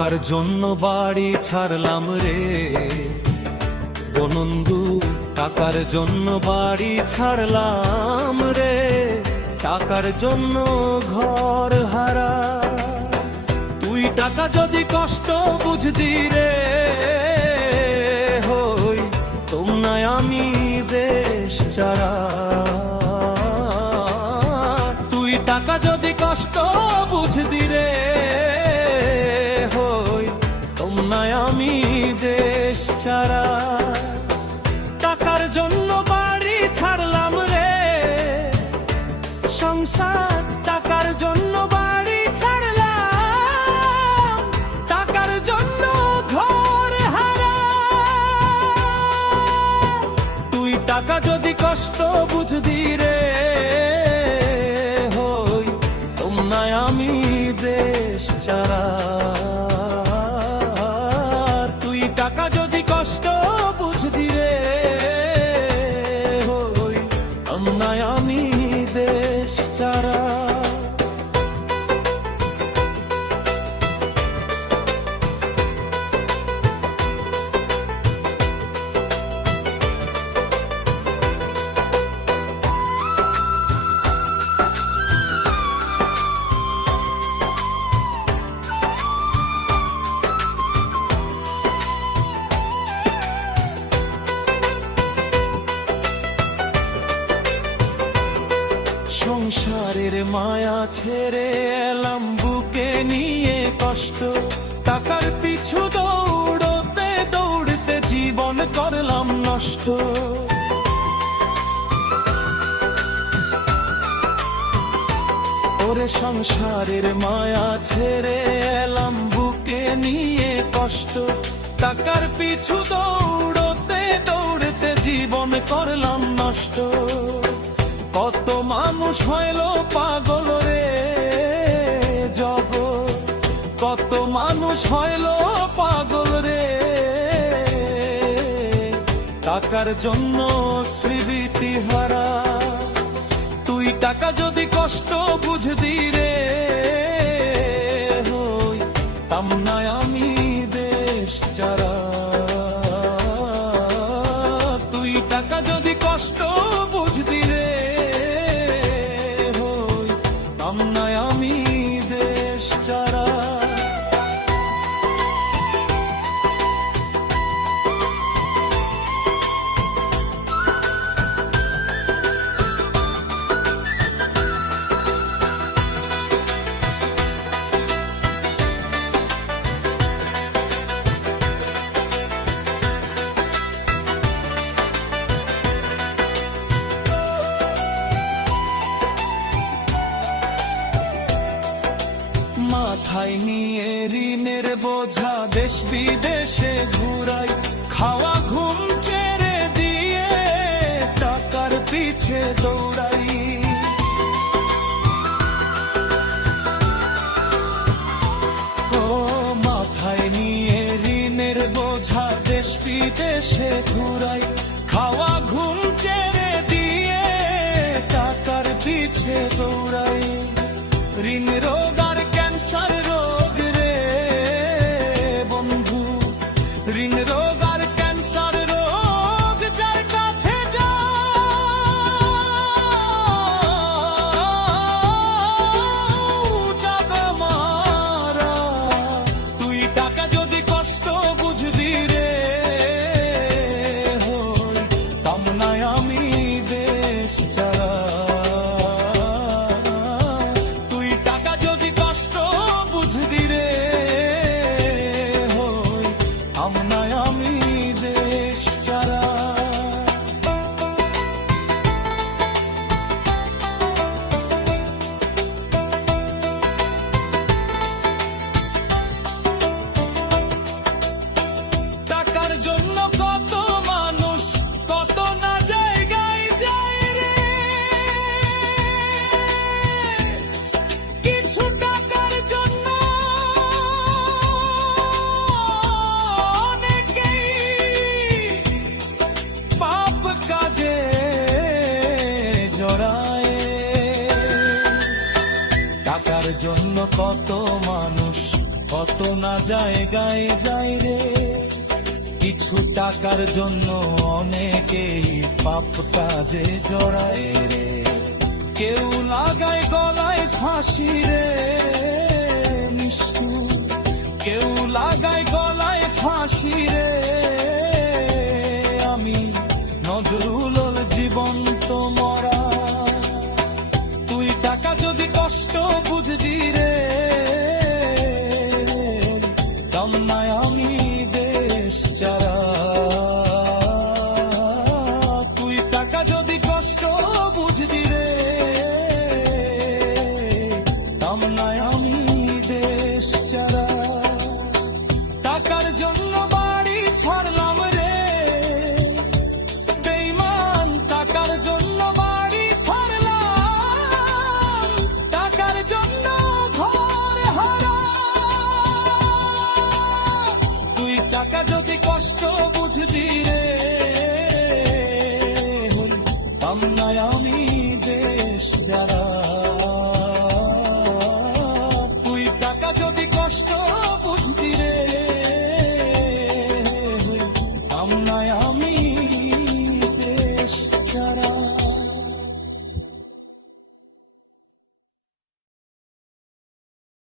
টাকার জন্য বাড়ি ছাড়লাম রে বন্ধু, টাকার জন্য বাড়ি ছাড়লাম রে, টাকার জন্য ঘর হারা। তুই টাকা যদি কষ্ট বুঝদি রে হই তোমনায় আমি দেশ ছাড়া। তুই টাকা যদি কষ্ট বুঝদি রে হই তোমনায় আমি দেশ ছাড়া। টাকার জন্য বাড়ি ছাড়লাম রে সংসার, টাকার জন্য বাড়ি ছাড়লাম, টাকার জন্য ঘর হারা। তুই টাকা যদি কষ্ট বুঝদি রে হই তোমনায় আমি দেশ ছাড়া। তুই টাকা যদি কষ্ট বুঝদি রে হই তোমনায় আমি দেশ ছাড়া। সংসারের মায়া ছেড়ে এলাম বুকে নিয়ে কষ্ট, টাকার পিছু দৌড়তে দৌড়তে জীবন করলাম নষ্ট। ওরে সংসারের মায়া ছেড়ে এলাম বুকে নিয়ে কষ্ট, টাকার পিছু দৌড়তে দৌড়তে জীবন করলাম নষ্ট। কত মানুষ হইল পাগল রে জগৎ, কত মানুষ হইল পাগল রে টাকার জন্য স্মৃতি হারা। তুই টাকা যদি কষ্ট বুঝদি রে হই তামনায় আমি দেশ ছাড়া। তুই টাকা যদি কষ্ট বুঝদি রে হই তামনায় আমি দেশ ছাড়া। মাথায় নিয়ে ঋণের বোঝা দেশ বিদেশে ঘুরাই, খাওয়া ঘুম ছেড়ে দিয়ে টাকার পিছে দৌড়াই। ও মাথায় নিয়ে ঋণের বোঝা দেশ বিদেশে ঘুরাই, খাওয়া ঘুম ছেড়ে দিয়ে টাকার পিছে দৌড়াই। ঋণ রোগ আর ক্যান্সার রোগ রে বন্ধু, ঋণ রোগ আর ক্যান্সার রোগ যার কাছে যাবে মারা। তুই টাকা যদি কষ্ট বুঝদি রে হই তামনায় আমি দেশ ছাড়া। টাকার জন্য কত মানুষ কত না জায়গায় যায় রে, কিছু টাকার জন্য অনেকেই পাপ কাজে জড়ায়। টাকার জন্য কত মানুষ কত না জায়গায় যাই রে, কিছু টাকার জন্য অনেকেই পাপ কাজে জড়ায় রে। কেউ লাগায় গলায় ফাঁসি রে নিষ্ঠুর, কেউ লাগায় গলায় ফাঁসি রে। আমি নজরুল জীবন্ত মরা, তুই টাকা যদি কষ্ট বুঝবি রে, কামনায় আমি দেশ চারা।